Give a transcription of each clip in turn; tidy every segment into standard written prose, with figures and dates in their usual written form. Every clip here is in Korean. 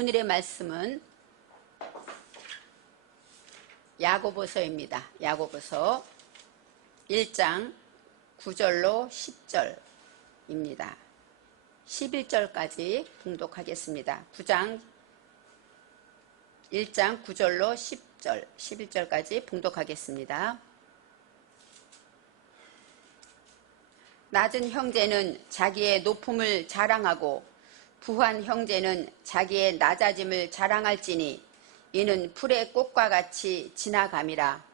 오늘의 말씀은 야고보서입니다. 야고보서 1장 9절로 10절입니다. 11절까지 봉독하겠습니다. 1장 9절로 10절, 11절까지 봉독하겠습니다. 낮은 형제는 자기의 높음을 자랑하고 부한 형제는 자기의 낮아짐을 자랑할지니 이는 풀의 꽃과 같이 지나감이라.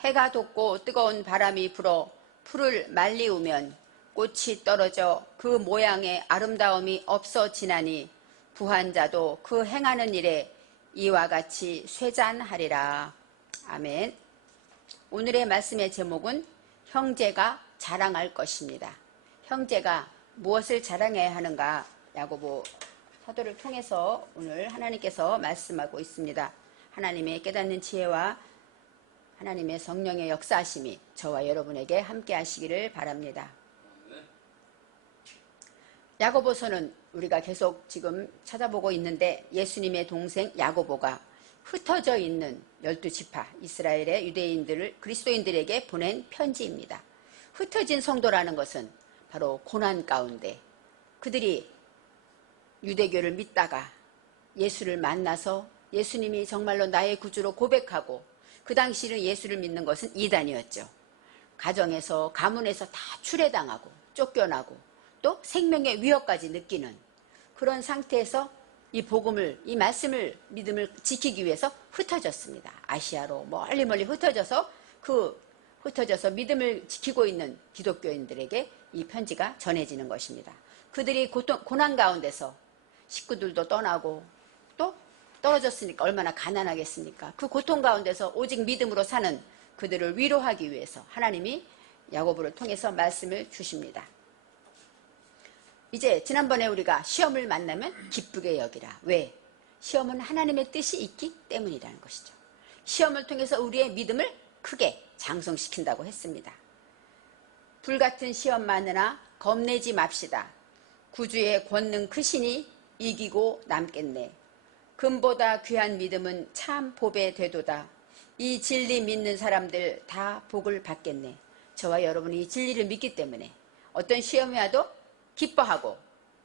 해가 돋고 뜨거운 바람이 불어 풀을 말리우면 꽃이 떨어져 그 모양의 아름다움이 없어지나니 부한 자도 그 행하는 일에 이와 같이 쇠잔하리라. 아멘. 오늘의 말씀의 제목은 형제가 자랑할 것입니다. 형제가 무엇을 자랑해야 하는가? 야고보 사도를 통해서 오늘 하나님께서 말씀하고 있습니다. 하나님의 깨닫는 지혜와 하나님의 성령의 역사하심이 저와 여러분에게 함께 하시기를 바랍니다. 야고보서는 우리가 계속 지금 찾아보고 있는데 예수님의 동생 야고보가 흩어져 있는 12지파 이스라엘의 유대인들을 그리스도인들에게 보낸 편지입니다. 흩어진 성도라는 것은 바로 고난 가운데 그들이 유대교를 믿다가 예수를 만나서 예수님이 정말로 나의 구주로 고백하고 그 당시는 예수를 믿는 것은 이단이었죠. 가정에서 가문에서 다 출애당하고 쫓겨나고 또 생명의 위협까지 느끼는 그런 상태에서 이 복음을, 이 말씀을, 믿음을 지키기 위해서 흩어졌습니다. 아시아로 멀리 흩어져서 흩어져서 믿음을 지키고 있는 기독교인들에게 이 편지가 전해지는 것입니다. 그들이 고난 가운데서 식구들도 떠나고 또 떨어졌으니까 얼마나 가난하겠습니까? 그 고통 가운데서 오직 믿음으로 사는 그들을 위로하기 위해서 하나님이 야고보를 통해서 말씀을 주십니다. 이제 지난번에 우리가 시험을 만나면 기쁘게 여기라. 왜? 시험은 하나님의 뜻이 있기 때문이라는 것이죠. 시험을 통해서 우리의 믿음을 크게 장성시킨다고 했습니다. 불같은 시험 많으나 겁내지 맙시다. 구주의 권능 크시니 이기고 남겠네. 금보다 귀한 믿음은 참 복에 되도다. 이 진리 믿는 사람들 다 복을 받겠네. 저와 여러분이 이 진리를 믿기 때문에 어떤 시험이 와도 기뻐하고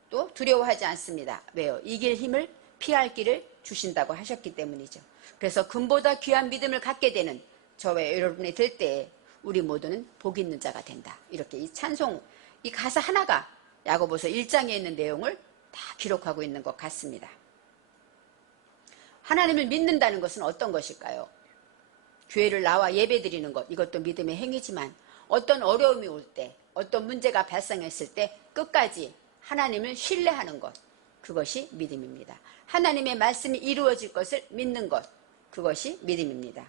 또 두려워하지 않습니다. 왜요? 이길 힘을 피할 길을 주신다고 하셨기 때문이죠. 그래서 금보다 귀한 믿음을 갖게 되는 저와 여러분이 될 때에 우리 모두는 복 있는 자가 된다. 이렇게 이 찬송, 이 가사 하나가 야고보서 1장에 있는 내용을 다 기록하고 있는 것 같습니다. 하나님을 믿는다는 것은 어떤 것일까요? 교회를 나와 예배드리는 것, 이것도 믿음의 행위지만 어떤 어려움이 올 때, 어떤 문제가 발생했을 때 끝까지 하나님을 신뢰하는 것, 그것이 믿음입니다. 하나님의 말씀이 이루어질 것을 믿는 것, 그것이 믿음입니다.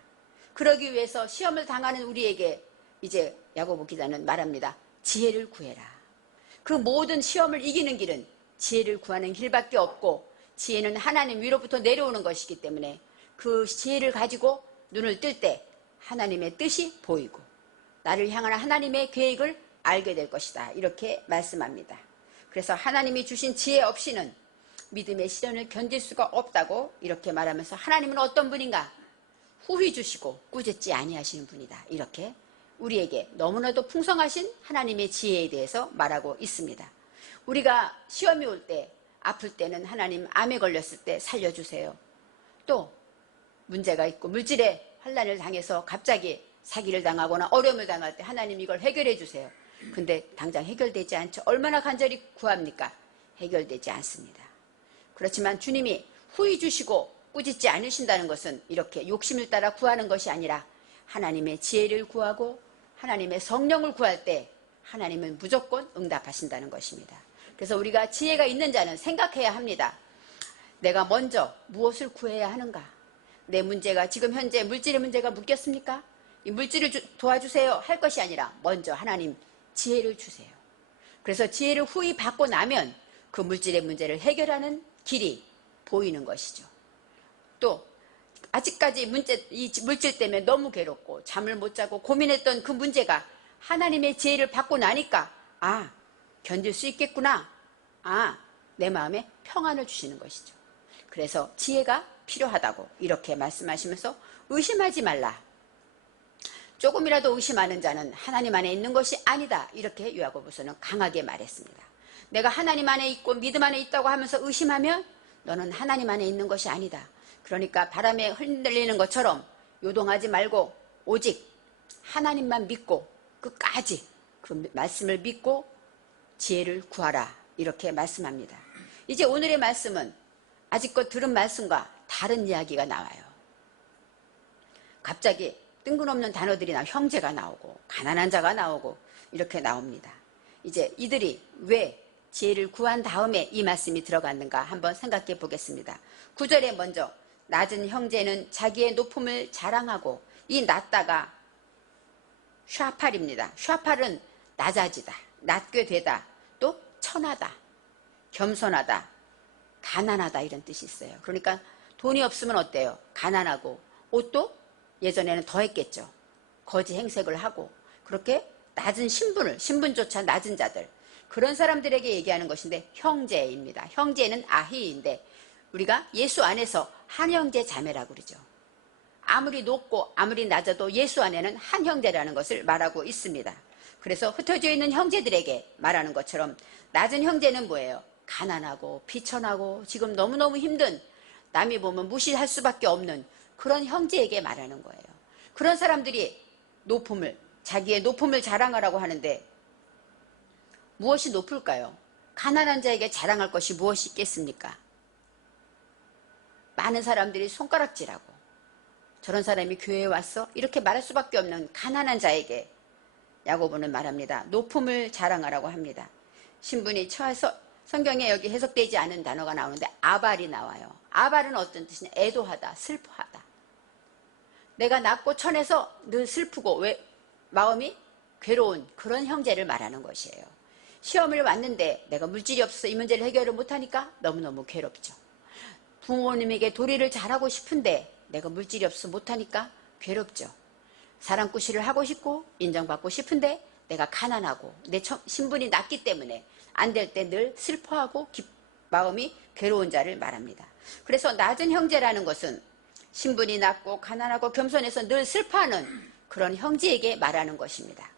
그러기 위해서 시험을 당하는 우리에게 이제 야고보 기자는 말합니다. 지혜를 구해라. 그 모든 시험을 이기는 길은 지혜를 구하는 길밖에 없고 지혜는 하나님 위로부터 내려오는 것이기 때문에 그 지혜를 가지고 눈을 뜰 때 하나님의 뜻이 보이고 나를 향한 하나님의 계획을 알게 될 것이다. 이렇게 말씀합니다. 그래서 하나님이 주신 지혜 없이는 믿음의 시련을 견딜 수가 없다고 이렇게 말하면서 하나님은 어떤 분인가? 후히 주시고 꾸짖지 아니하시는 분이다. 이렇게 우리에게 너무나도 풍성하신 하나님의 지혜에 대해서 말하고 있습니다. 우리가 시험이 올 때, 아플 때는 하나님 암에 걸렸을 때 살려주세요. 또 문제가 있고 물질의 환난을 당해서 갑자기 사기를 당하거나 어려움을 당할 때 하나님 이걸 해결해 주세요. 근데 당장 해결되지 않죠. 얼마나 간절히 구합니까? 해결되지 않습니다. 그렇지만 주님이 후히 주시고 꾸짖지 않으신다는 것은 이렇게 욕심을 따라 구하는 것이 아니라 하나님의 지혜를 구하고 하나님의 성령을 구할 때 하나님은 무조건 응답하신다는 것입니다. 그래서 우리가 지혜가 있는 자는 생각해야 합니다. 내가 먼저 무엇을 구해야 하는가? 내 문제가 지금 현재 물질의 문제가 묶였습니까? 이 물질을 도와주세요 할 것이 아니라 먼저 하나님 지혜를 주세요. 그래서 지혜를 후히 받고 나면 그 물질의 문제를 해결하는 길이 보이는 것이죠. 또 아직까지 이 물질 때문에 너무 괴롭고 잠을 못 자고 고민했던 그 문제가 하나님의 지혜를 받고 나니까 견딜 수 있겠구나. 내 마음에 평안을 주시는 것이죠. 그래서 지혜가 필요하다고 이렇게 말씀하시면서 의심하지 말라. 조금이라도 의심하는 자는 하나님 안에 있는 것이 아니다. 이렇게 야고보서는 강하게 말했습니다. 내가 하나님 안에 있고 믿음 안에 있다고 하면서 의심하면 너는 하나님 안에 있는 것이 아니다. 그러니까 바람에 흔들리는 것처럼 요동하지 말고 오직 하나님만 믿고 끝까지 그 말씀을 믿고 지혜를 구하라. 이렇게 말씀합니다. 이제 오늘의 말씀은 아직껏 들은 말씀과 다른 이야기가 나와요. 갑자기 뜬금없는 단어들이 형제가 나오고 가난한 자가 나오고 이렇게 나옵니다. 이제 이들이 왜 지혜를 구한 다음에 이 말씀이 들어갔는가 한번 생각해 보겠습니다. 9절에 먼저 낮은 형제는 자기의 높음을 자랑하고, 이 낮다가 샤팔입니다. 샤팔은 낮아지다, 낮게 되다, 또 천하다, 겸손하다, 가난하다 이런 뜻이 있어요. 그러니까 돈이 없으면 어때요? 가난하고, 옷도 예전에는 더 했겠죠. 거지 행색을 하고, 그렇게 낮은 신분조차 낮은 자들, 그런 사람들에게 얘기하는 것인데 형제입니다. 형제는 아히인데 우리가 예수 안에서 한 형제 자매라고 그러죠. 아무리 높고 아무리 낮아도 예수 안에는 한 형제라는 것을 말하고 있습니다. 그래서 흩어져 있는 형제들에게 말하는 것처럼 낮은 형제는 뭐예요? 가난하고 비천하고 지금 너무너무 힘든, 남이 보면 무시할 수밖에 없는 그런 형제에게 말하는 거예요. 그런 사람들이 자기의 높음을 자랑하라고 하는데 무엇이 높을까요? 가난한 자에게 자랑할 것이 무엇이 있겠습니까? 많은 사람들이 손가락질하고 저런 사람이 교회에 왔어? 이렇게 말할 수밖에 없는 가난한 자에게 야고보는 말합니다. 높음을 자랑하라고 합니다. 신분이 처해서 성경에 여기 해석되지 않은 단어가 나오는데 아발이 나와요. 아발은 어떤 뜻이냐? 애도하다, 슬퍼하다. 내가 낮고 천해서 늘 슬프고 마음이 괴로운 그런 형제를 말하는 것이에요. 시험을 왔는데 내가 물질이 없어서 이 문제를 해결을 못하니까 너무너무 괴롭죠. 부모님에게 도리를 잘하고 싶은데 내가 물질이 없어서 못하니까 괴롭죠. 사랑꾸시를 하고 싶고 인정받고 싶은데 내가 가난하고 내 신분이 낮기 때문에 안 될 때 늘 슬퍼하고 마음이 괴로운 자를 말합니다. 그래서 낮은 형제라는 것은 신분이 낮고 가난하고 겸손해서 늘 슬퍼하는 그런 형제에게 말하는 것입니다.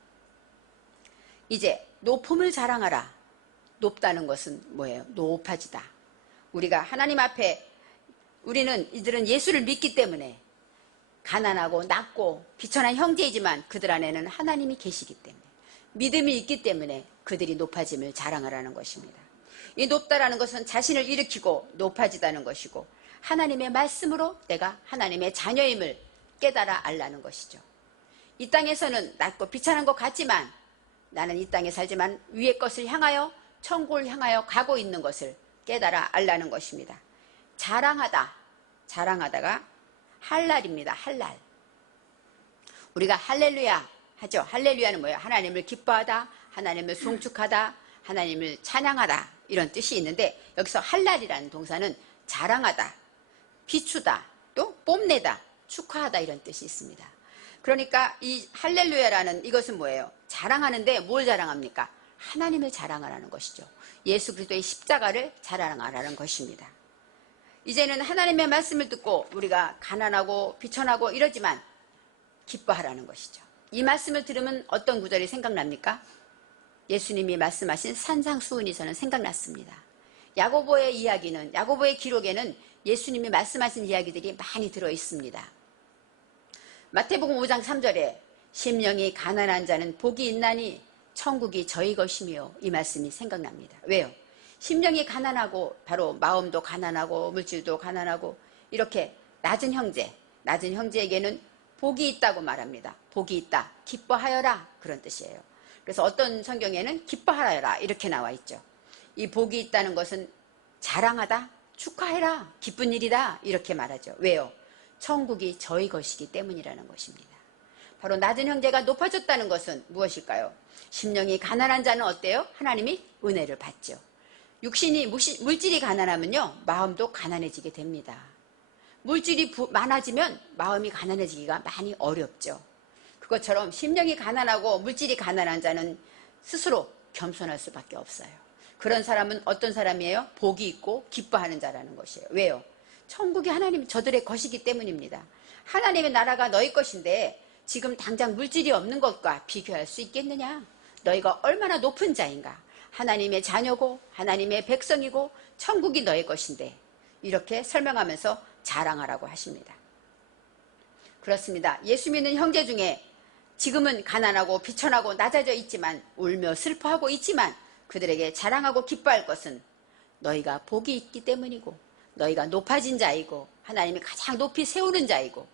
이제 높음을 자랑하라. 높다는 것은 뭐예요? 높아지다. 우리가 하나님 앞에 이들은 예수를 믿기 때문에 가난하고 낮고 비천한 형제이지만 그들 안에는 하나님이 계시기 때문에 믿음이 있기 때문에 그들이 높아짐을 자랑하라는 것입니다. 이 높다라는 것은 자신을 일으키고 높아지다는 것이고 하나님의 말씀으로 내가 하나님의 자녀임을 깨달아 알라는 것이죠. 이 땅에서는 낮고 비천한 것 같지만 나는 이 땅에 살지만 위의 것을 향하여 천국을 향하여 가고 있는 것을 깨달아 알라는 것입니다. 자랑하다가 할랄입니다. 할랄. 우리가 할렐루야 하죠. 할렐루야는 뭐예요? 하나님을 기뻐하다, 하나님을 송축하다, 하나님을 찬양하다 이런 뜻이 있는데 여기서 할랄이라는 동사는 자랑하다, 비추다, 또 뽐내다, 축하하다 이런 뜻이 있습니다. 그러니까 이 할렐루야라는 이것은 뭐예요? 자랑하는데 뭘 자랑합니까? 하나님을 자랑하라는 것이죠. 예수 그리스도의 십자가를 자랑하라는 것입니다. 이제는 하나님의 말씀을 듣고 우리가 가난하고 비천하고 이러지만 기뻐하라는 것이죠. 이 말씀을 들으면 어떤 구절이 생각납니까? 예수님이 말씀하신 산상수훈이 저는 생각났습니다. 야고보의 기록에는 예수님이 말씀하신 이야기들이 많이 들어있습니다. 마태복음 5장 3절에 심령이 가난한 자는 복이 있나니 천국이 저희 것이며 이 말씀이 생각납니다. 왜요? 심령이 가난하고 바로 마음도 가난하고 물질도 가난하고 이렇게 낮은 형제에게는 복이 있다고 말합니다. 복이 있다, 기뻐하여라 그런 뜻이에요. 그래서 어떤 성경에는 기뻐하여라 이렇게 나와 있죠. 이 복이 있다는 것은 자랑하다, 축하해라, 기쁜 일이다 이렇게 말하죠. 왜요? 천국이 저희 것이기 때문이라는 것입니다. 바로 낮은 형제가 높아졌다는 것은 무엇일까요? 심령이 가난한 자는 어때요? 하나님이 은혜를 받죠. 물질이 가난하면요 마음도 가난해지게 됩니다. 물질이 많아지면 마음이 가난해지기가 많이 어렵죠. 그것처럼 심령이 가난하고 물질이 가난한 자는 스스로 겸손할 수밖에 없어요. 그런 사람은 어떤 사람이에요? 복이 있고 기뻐하는 자라는 것이에요. 왜요? 천국이 하나님 저들의 것이기 때문입니다. 하나님의 나라가 너희 것인데 지금 당장 물질이 없는 것과 비교할 수 있겠느냐? 너희가 얼마나 높은 자인가? 하나님의 자녀고 하나님의 백성이고 천국이 너희 것인데, 이렇게 설명하면서 자랑하라고 하십니다. 그렇습니다. 예수 믿는 형제 중에 지금은 가난하고 비천하고 낮아져 있지만, 울며 슬퍼하고 있지만 그들에게 자랑하고 기뻐할 것은 너희가 복이 있기 때문이고, 너희가 높아진 자이고, 하나님이 가장 높이 세우는 자이고,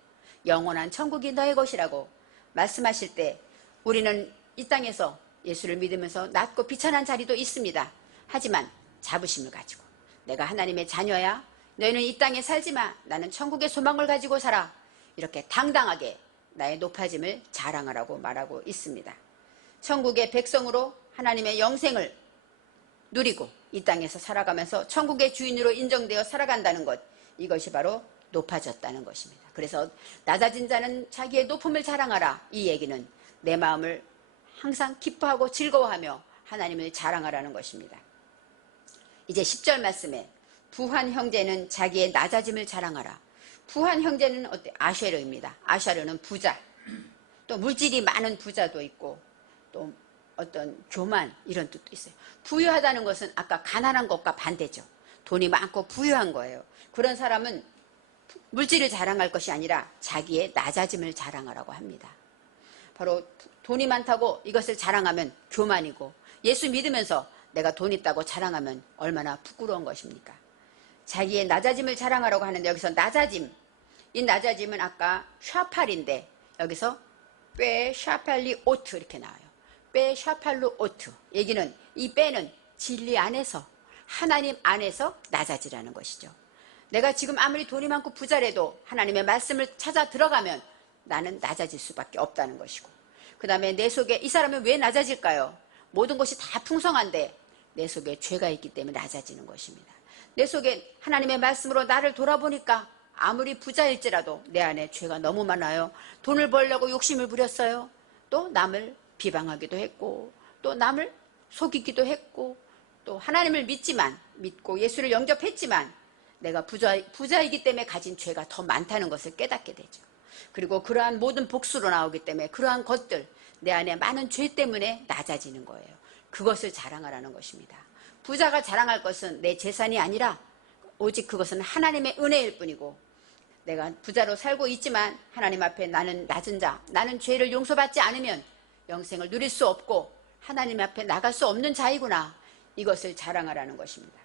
영원한 천국이 너희 것이라고 말씀하실 때, 우리는 이 땅에서 예수를 믿으면서 낮고 비천한 자리도 있습니다. 하지만 자부심을 가지고, 내가 하나님의 자녀야, 너희는 이 땅에 살지 마, 나는 천국의 소망을 가지고 살아, 이렇게 당당하게 나의 높아짐을 자랑하라고 말하고 있습니다. 천국의 백성으로 하나님의 영생을 누리고 이 땅에서 살아가면서 천국의 주인으로 인정되어 살아간다는 것, 이것이 바로 높아졌다는 것입니다. 그래서 낮아진 자는 자기의 높음을 자랑하라, 이 얘기는 내 마음을 항상 기뻐하고 즐거워하며 하나님을 자랑하라는 것입니다. 이제 10절 말씀에 부한 형제는 자기의 낮아짐을 자랑하라. 부한 형제는 어때? 아쉐르입니다. 아쉐르는 부자, 또 물질이 많은 부자도 있고, 또 어떤 교만, 이런 뜻도 있어요. 부유하다는 것은 아까 가난한 것과 반대죠. 돈이 많고 부유한 거예요. 그런 사람은 물질을 자랑할 것이 아니라 자기의 낮아짐을 자랑하라고 합니다. 바로 돈이 많다고 이것을 자랑하면 교만이고, 예수 믿으면서 내가 돈 있다고 자랑하면 얼마나 부끄러운 것입니까? 자기의 낮아짐을 자랑하라고 하는데, 여기서 낮아짐, 이 낮아짐은 아까 샤팔인데 여기서 빼 샤팔리 오트 이렇게 나와요. 빼 샤팔루 오트, 얘기는 이 빼는 진리 안에서, 하나님 안에서 낮아지라는 것이죠. 내가 지금 아무리 돈이 많고 부자라도 하나님의 말씀을 찾아 들어가면 나는 낮아질 수밖에 없다는 것이고, 그 다음에 내 속에, 이 사람은 왜 낮아질까요? 모든 것이 다 풍성한데 내 속에 죄가 있기 때문에 낮아지는 것입니다. 내 속에 하나님의 말씀으로 나를 돌아보니까 아무리 부자일지라도 내 안에 죄가 너무 많아요. 돈을 벌려고 욕심을 부렸어요. 또 남을 비방하기도 했고, 또 남을 속이기도 했고, 또 하나님을 믿고 예수를 영접했지만 내가 부자이기 때문에 가진 죄가 더 많다는 것을 깨닫게 되죠. 그리고 그러한 모든 복수로 나오기 때문에 그러한 것들, 내 안에 많은 죄 때문에 낮아지는 거예요. 그것을 자랑하라는 것입니다. 부자가 자랑할 것은 내 재산이 아니라 오직 그것은 하나님의 은혜일 뿐이고, 내가 부자로 살고 있지만 하나님 앞에 나는 낮은 자, 나는 죄를 용서받지 않으면 영생을 누릴 수 없고 하나님 앞에 나갈 수 없는 자이구나, 이것을 자랑하라는 것입니다.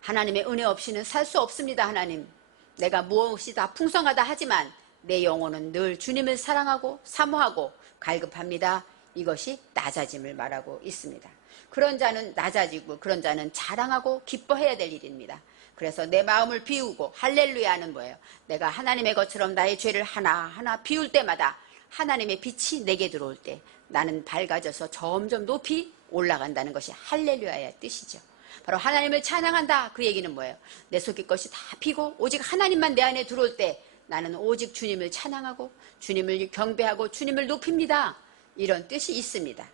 하나님의 은혜 없이는 살 수 없습니다. 하나님, 내가 무엇이 다 풍성하다 하지만 내 영혼은 늘 주님을 사랑하고 사모하고 갈급합니다. 이것이 낮아짐을 말하고 있습니다. 그런 자는 낮아지고, 그런 자는 자랑하고 기뻐해야 될 일입니다. 그래서 내 마음을 비우고, 할렐루야는 뭐예요? 내가 하나님의 것처럼 나의 죄를 하나하나 비울 때마다 하나님의 빛이 내게 들어올 때 나는 밝아져서 점점 높이 올라간다는 것이 할렐루야의 뜻이죠. 바로 하나님을 찬양한다, 그 얘기는 뭐예요? 내 속의 것이 다 비고 오직 하나님만 내 안에 들어올 때 나는 오직 주님을 찬양하고 주님을 경배하고 주님을 높입니다, 이런 뜻이 있습니다.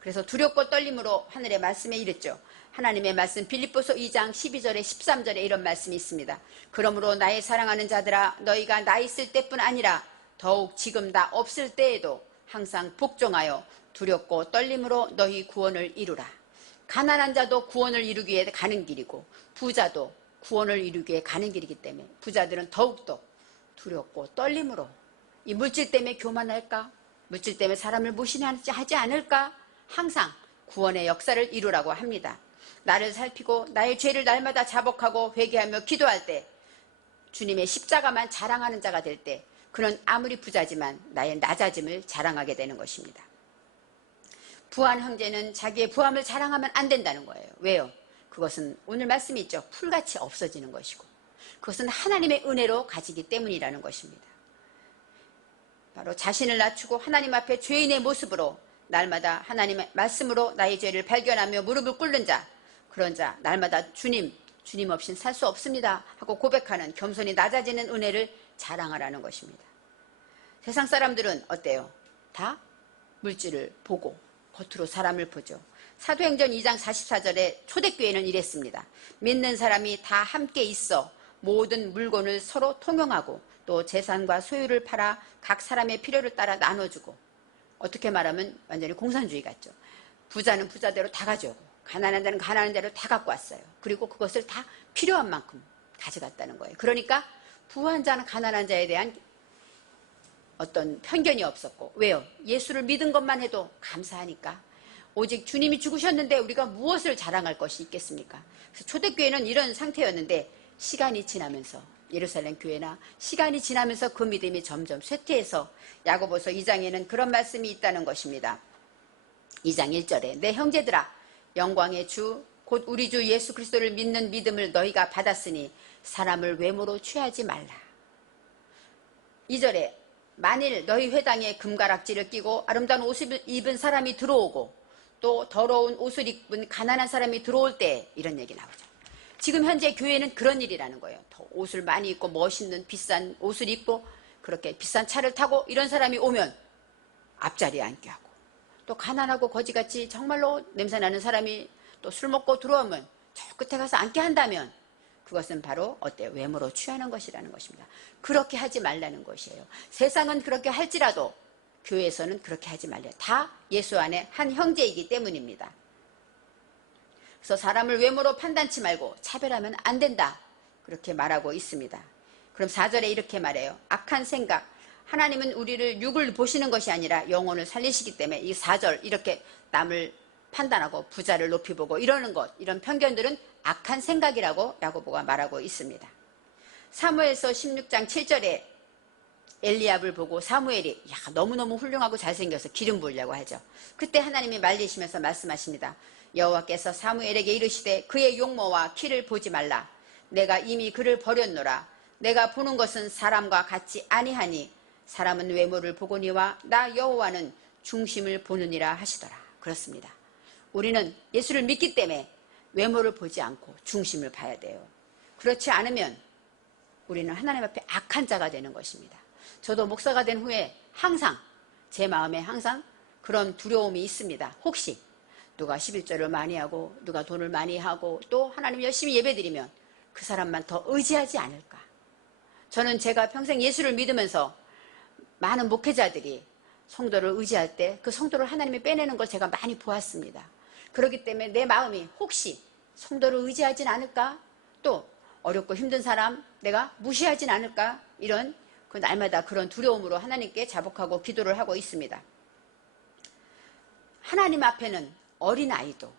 그래서 두렵고 떨림으로 하늘의 말씀에 이랬죠. 하나님의 말씀 빌립보서 2장 12절에 13절에 이런 말씀이 있습니다. 그러므로 나의 사랑하는 자들아, 너희가 나 있을 때뿐 아니라 더욱 지금 나 없을 때에도 항상 복종하여 두렵고 떨림으로 너희 구원을 이루라. 가난한 자도 구원을 이루기 위해 가는 길이고 부자도 구원을 이루기 위해 가는 길이기 때문에 부자들은 더욱더 두렵고 떨림으로, 이 물질 때문에 교만할까? 물질 때문에 사람을 무시하지 않을까? 항상 구원의 역사를 이루라고 합니다. 나를 살피고 나의 죄를 날마다 자복하고 회개하며 기도할 때, 주님의 십자가만 자랑하는 자가 될 때, 그는 아무리 부자지만 나의 낮아짐을 자랑하게 되는 것입니다. 부한 형제는 자기의 부함을 자랑하면 안 된다는 거예요. 왜요? 그것은 오늘 말씀이 있죠. 풀같이 없어지는 것이고, 그것은 하나님의 은혜로 가지기 때문이라는 것입니다. 바로 자신을 낮추고 하나님 앞에 죄인의 모습으로 날마다 하나님의 말씀으로 나의 죄를 발견하며 무릎을 꿇는 자, 그런 자, 날마다 주님 없이는 살 수 없습니다 하고 고백하는 겸손히 낮아지는 은혜를 자랑하라는 것입니다. 세상 사람들은 어때요? 다 물질을 보고 겉으로 사람을 보죠. 사도행전 2장 44절에 초대교회는 이랬습니다. 믿는 사람이 다 함께 있어 모든 물건을 서로 통용하고 또 재산과 소유를 팔아 각 사람의 필요를 따라 나눠주고, 어떻게 말하면 완전히 공산주의 같죠. 부자는 부자대로 다 가져오고 가난한 자는 가난한 대로 다 갖고 왔어요. 그리고 그것을 다 필요한 만큼 가져갔다는 거예요. 그러니까 부한 자는 가난한 자에 대한 어떤 편견이 없었고, 왜요? 예수를 믿은 것만 해도 감사하니까. 오직 주님이 죽으셨는데 우리가 무엇을 자랑할 것이 있겠습니까? 그래서 초대교회는 이런 상태였는데, 시간이 지나면서, 예루살렘 교회나 시간이 지나면서 그 믿음이 점점 쇠퇴해서 야고보서 2장에는 그런 말씀이 있다는 것입니다. 2장 1절에 내 형제들아, 영광의 주 곧 우리 주 예수 그리스도를 믿는 믿음을 너희가 받았으니 사람을 외모로 취하지 말라. 2절에 만일 너희 회당에 금가락지를 끼고 아름다운 옷을 입은 사람이 들어오고 또 더러운 옷을 입은 가난한 사람이 들어올 때, 이런 얘기 나오죠. 지금 현재 교회는 그런 일이라는 거예요. 더 옷을 많이 입고 멋있는 비싼 옷을 입고 그렇게 비싼 차를 타고 이런 사람이 오면 앞자리에 앉게 하고, 또 가난하고 거지같이 정말로 냄새나는 사람이 또 술 먹고 들어오면 저 끝에 가서 앉게 한다면 그것은 바로 어때요? 외모로 취하는 것이라는 것입니다. 그렇게 하지 말라는 것이에요. 세상은 그렇게 할지라도 교회에서는 그렇게 하지 말래요. 다 예수 안에 한 형제이기 때문입니다. 그래서 사람을 외모로 판단치 말고 차별하면 안 된다, 그렇게 말하고 있습니다. 그럼 4절에 이렇게 말해요. 악한 생각, 하나님은 우리를 육을 보시는 것이 아니라 영혼을 살리시기 때문에, 이 4절 이렇게 남을 판단하고 부자를 높이 보고 이러는 것, 이런 편견들은 악한 생각이라고 야고보가 말하고 있습니다. 사무엘서 16장 7절에 엘리압을 보고 사무엘이 너무너무 훌륭하고 잘생겨서 기름 부으려고 하죠. 그때 하나님이 말리시면서 말씀하십니다. 여호와께서 사무엘에게 이르시되 그의 용모와 키를 보지 말라. 내가 이미 그를 버렸노라. 내가 보는 것은 사람과 같이 아니하니 사람은 외모를 보거니와 나 여호와는 중심을 보느니라 하시더라. 그렇습니다. 우리는 예수를 믿기 때문에 외모를 보지 않고 중심을 봐야 돼요. 그렇지 않으면 우리는 하나님 앞에 악한 자가 되는 것입니다. 저도 목사가 된 후에 항상 제 마음에 항상 그런 두려움이 있습니다. 혹시 누가 11절을 많이 하고 누가 돈을 많이 하고 또 하나님 열심히 예배드리면 그 사람만 더 의지하지 않을까. 저는 제가 평생 예수를 믿으면서 많은 목회자들이 성도를 의지할 때 그 성도를 하나님이 빼내는 걸 제가 많이 보았습니다. 그렇기 때문에 내 마음이 혹시 성도를 의지하진 않을까? 또 어렵고 힘든 사람 내가 무시하진 않을까? 이런 그 날마다 그런 두려움으로 하나님께 자복하고 기도를 하고 있습니다. 하나님 앞에는 어린아이도,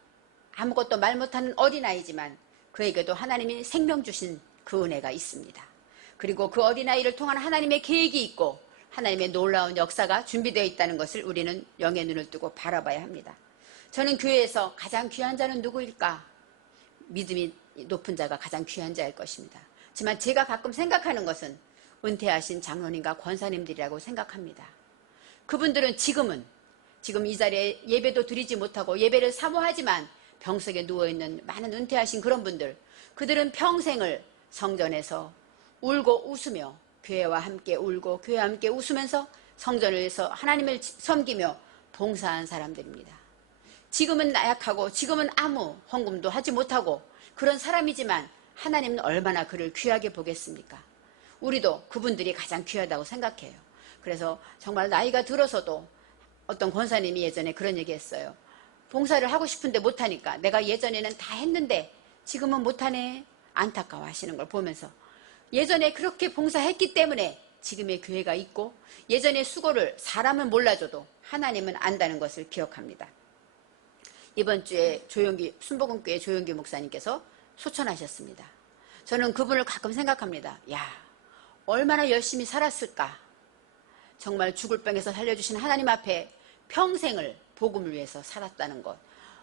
아무것도 말 못하는 어린아이지만 그에게도 하나님이 생명 주신 그 은혜가 있습니다. 그리고 그 어린아이를 통한 하나님의 계획이 있고 하나님의 놀라운 역사가 준비되어 있다는 것을 우리는 영의 눈을 뜨고 바라봐야 합니다. 저는 교회에서 가장 귀한 자는 누구일까? 믿음이 높은 자가 가장 귀한 자일 것입니다. 하지만 제가 가끔 생각하는 것은 은퇴하신 장로님과 권사님들이라고 생각합니다. 그분들은 지금 이 자리에 예배도 드리지 못하고 예배를 사모하지만 병석에 누워있는 많은 은퇴하신 그런 분들, 그들은 평생을 성전에서 울고 웃으며 교회와 함께 울고 교회와 함께 웃으면서 성전에서 하나님을 섬기며 봉사한 사람들입니다. 지금은 나약하고 지금은 아무 헌금도 하지 못하고 그런 사람이지만 하나님은 얼마나 그를 귀하게 보겠습니까? 우리도 그분들이 가장 귀하다고 생각해요. 그래서 정말 나이가 들어서도 어떤 권사님이 예전에 그런 얘기 했어요. 봉사를 하고 싶은데 못하니까 내가 예전에는 다 했는데 지금은 못하네, 안타까워 하시는 걸 보면서 예전에 그렇게 봉사했기 때문에 지금의 교회가 있고 예전의 수고를 사람은 몰라줘도 하나님은 안다는 것을 기억합니다. 이번 주에 순복음교회 조용기 목사님께서 소천하셨습니다. 저는 그분을 가끔 생각합니다. 야, 얼마나 열심히 살았을까. 정말 죽을 병에서 살려주신 하나님 앞에 평생을 복음을 위해서 살았다는 것.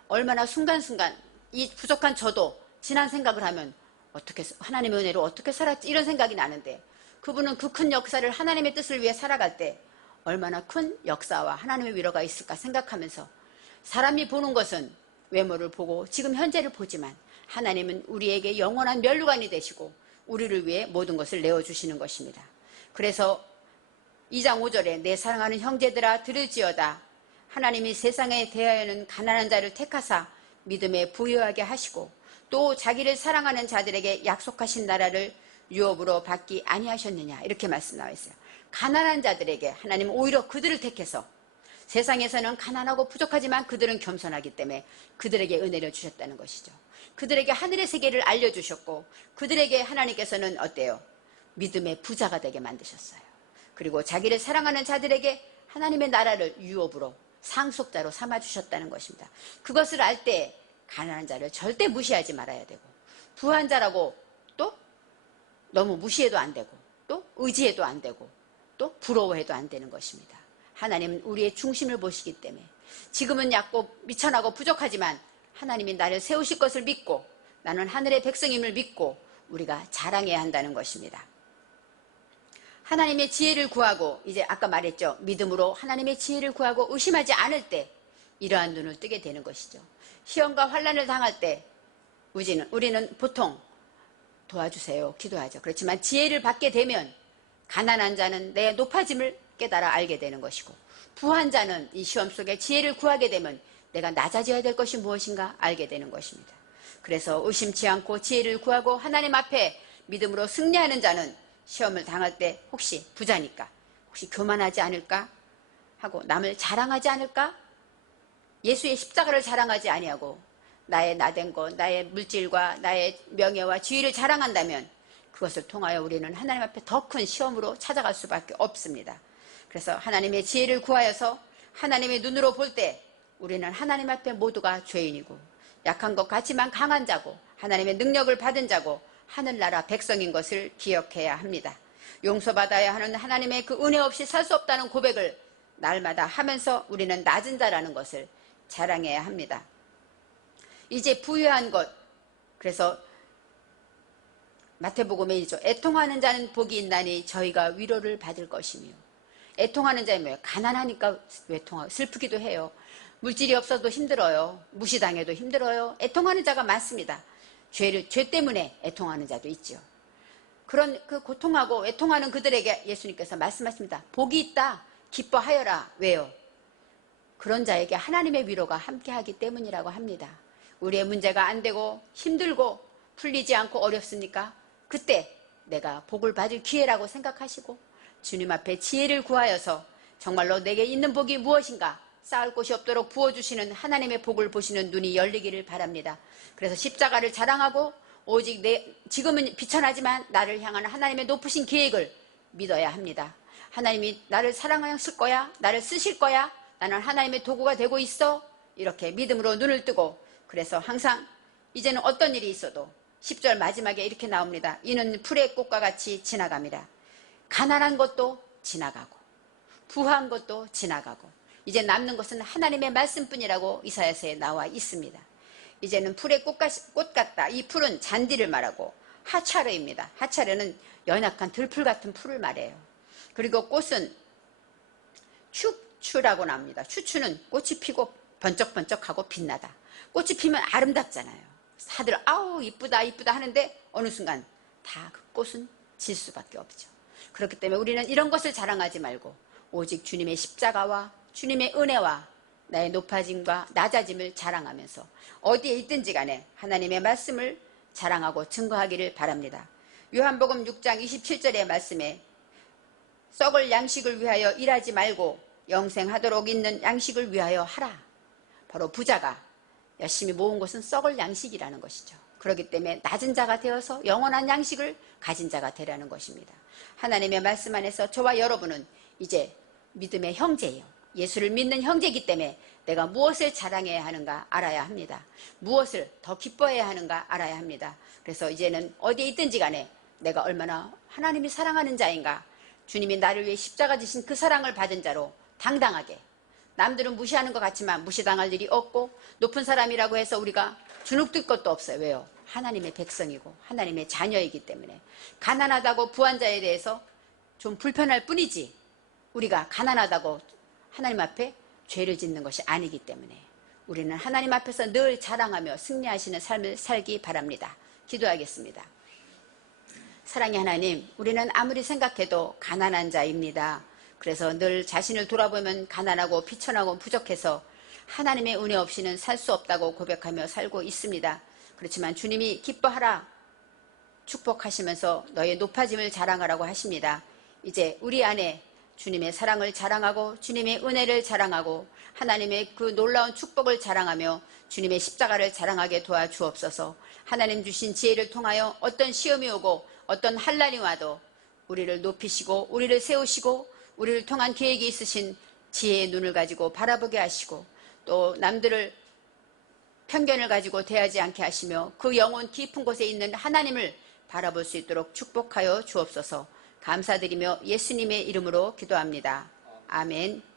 얼마나 순간순간 이 부족한 저도 지난 생각을 하면 어떻게 하나님의 은혜로 어떻게 살았지 이런 생각이 나는데 그분은 그 큰 역사를 하나님의 뜻을 위해 살아갈 때 얼마나 큰 역사와 하나님의 위로가 있을까 생각하면서 사람이 보는 것은 외모를 보고 지금 현재를 보지만 하나님은 우리에게 영원한 면류관이 되시고 우리를 위해 모든 것을 내어주시는 것입니다. 그래서 2장 5절에 내 사랑하는 형제들아 들을지어다. 하나님이 세상에 대하여는 가난한 자를 택하사 믿음에 부유하게 하시고 또 자기를 사랑하는 자들에게 약속하신 나라를 유업으로 받기 아니하셨느냐 이렇게 말씀 나와 있어요. 가난한 자들에게 하나님은 오히려 그들을 택해서 세상에서는 가난하고 부족하지만 그들은 겸손하기 때문에 그들에게 은혜를 주셨다는 것이죠. 그들에게 하늘의 세계를 알려주셨고 그들에게 하나님께서는 어때요? 믿음의 부자가 되게 만드셨어요. 그리고 자기를 사랑하는 자들에게 하나님의 나라를 유업으로 상속자로 삼아주셨다는 것입니다. 그것을 알 때 가난한 자를 절대 무시하지 말아야 되고 부한 자라고 또 너무 무시해도 안 되고 또 의지해도 안 되고 또 부러워해도 안 되는 것입니다. 하나님은 우리의 중심을 보시기 때문에 지금은 얕고 미천하고 부족하지만 하나님이 나를 세우실 것을 믿고 나는 하늘의 백성임을 믿고 우리가 자랑해야 한다는 것입니다. 하나님의 지혜를 구하고 이제 아까 말했죠. 믿음으로 하나님의 지혜를 구하고 의심하지 않을 때 이러한 눈을 뜨게 되는 것이죠. 시험과 환난을 당할 때 우리는 보통 도와주세요 기도하죠. 그렇지만 지혜를 받게 되면 가난한 자는 내 높아짐을 깨달아 알게 되는 것이고 부한 자는 이 시험 속에 지혜를 구하게 되면 내가 낮아져야 될 것이 무엇인가 알게 되는 것입니다. 그래서 의심치 않고 지혜를 구하고 하나님 앞에 믿음으로 승리하는 자는 시험을 당할 때 혹시 부자니까 혹시 교만하지 않을까 하고 남을 자랑하지 않을까 예수의 십자가를 자랑하지 아니하고 나의 나된 것 나의 물질과 나의 명예와 지위를 자랑한다면 그것을 통하여 우리는 하나님 앞에 더 큰 시험으로 찾아갈 수밖에 없습니다. 그래서 하나님의 지혜를 구하여서 하나님의 눈으로 볼 때 우리는 하나님 앞에 모두가 죄인이고 약한 것 같지만 강한 자고 하나님의 능력을 받은 자고 하늘나라 백성인 것을 기억해야 합니다. 용서받아야 하는 하나님의 그 은혜 없이 살 수 없다는 고백을 날마다 하면서 우리는 낮은 자라는 것을 자랑해야 합니다. 이제 부유한 것 그래서 마태복음에 있죠. 애통하는 자는 복이 있나니 저희가 위로를 받을 것이며 애통하는 자는 뭐예요? 가난하니까 외통하고 슬프기도 해요. 물질이 없어도 힘들어요. 무시당해도 힘들어요. 애통하는 자가 많습니다. 죄 때문에 애통하는 자도 있죠. 그런 그 고통하고 애통하는 그들에게 예수님께서 말씀하십니다. 복이 있다. 기뻐하여라. 왜요? 그런 자에게 하나님의 위로가 함께하기 때문이라고 합니다. 우리의 문제가 안 되고 힘들고 풀리지 않고 어렵습니까? 그때 내가 복을 받을 기회라고 생각하시고 주님 앞에 지혜를 구하여서 정말로 내게 있는 복이 무엇인가 쌓을 곳이 없도록 부어주시는 하나님의 복을 보시는 눈이 열리기를 바랍니다. 그래서 십자가를 자랑하고 오직 지금은 비천하지만 나를 향한 하나님의 높으신 계획을 믿어야 합니다. 하나님이 나를 사랑하실 거야? 나를 쓰실 거야? 나는 하나님의 도구가 되고 있어? 이렇게 믿음으로 눈을 뜨고 그래서 항상 이제는 어떤 일이 있어도 10절 마지막에 이렇게 나옵니다. 이는 풀의 꽃과 같이 지나갑니다. 가난한 것도 지나가고 부한 것도 지나가고 이제 남는 것은 하나님의 말씀뿐이라고 이사야서에 나와 있습니다. 이제는 풀의 꽃 같다. 이 풀은 잔디를 말하고 하차르입니다. 하차르는 연약한 들풀 같은 풀을 말해요. 그리고 꽃은 추추라고 나옵니다. 추추는 꽃이 피고 번쩍번쩍하고 빛나다. 꽃이 피면 아름답잖아요. 다들 아우 이쁘다 이쁘다 하는데 어느 순간 다 그 꽃은 질 수밖에 없죠. 그렇기 때문에 우리는 이런 것을 자랑하지 말고 오직 주님의 십자가와 주님의 은혜와 나의 높아짐과 낮아짐을 자랑하면서 어디에 있든지 간에 하나님의 말씀을 자랑하고 증거하기를 바랍니다. 요한복음 6장 27절의 말씀에 썩을 양식을 위하여 일하지 말고 영생하도록 있는 양식을 위하여 하라. 바로 부자가 열심히 모은 것은 썩을 양식이라는 것이죠. 그렇기 때문에 낮은 자가 되어서 영원한 양식을 가진 자가 되라는 것입니다. 하나님의 말씀 안에서 저와 여러분은 이제 믿음의 형제예요. 예수를 믿는 형제이기 때문에 내가 무엇을 자랑해야 하는가 알아야 합니다. 무엇을 더 기뻐해야 하는가 알아야 합니다. 그래서 이제는 어디에 있든지 간에 내가 얼마나 하나님이 사랑하는 자인가 주님이 나를 위해 십자가 지신 그 사랑을 받은 자로 당당하게 남들은 무시하는 것 같지만 무시당할 일이 없고 높은 사람이라고 해서 우리가 주눅들 것도 없어요. 왜요? 하나님의 백성이고 하나님의 자녀이기 때문에 가난하다고 부한 자에 대해서 좀 불편할 뿐이지 우리가 가난하다고 하나님 앞에 죄를 짓는 것이 아니기 때문에 우리는 하나님 앞에서 늘 자랑하며 승리하시는 삶을 살기 바랍니다. 기도하겠습니다. 사랑의 하나님, 우리는 아무리 생각해도 가난한 자입니다. 그래서 늘 자신을 돌아보면 가난하고 비천하고 부족해서 하나님의 은혜 없이는 살 수 없다고 고백하며 살고 있습니다. 그렇지만 주님이 기뻐하라. 축복하시면서 너의 높아짐을 자랑하라고 하십니다. 이제 우리 안에 주님의 사랑을 자랑하고 주님의 은혜를 자랑하고 하나님의 그 놀라운 축복을 자랑하며 주님의 십자가를 자랑하게 도와주옵소서. 하나님 주신 지혜를 통하여 어떤 시험이 오고 어떤 환난이 와도 우리를 높이시고 우리를 세우시고 우리를 통한 계획이 있으신 지혜의 눈을 가지고 바라보게 하시고 또 남들을 편견을 가지고 대하지 않게 하시며 그 영혼 깊은 곳에 있는 하나님을 바라볼 수 있도록 축복하여 주옵소서. 감사드리며 예수님의 이름으로 기도합니다. 아멘.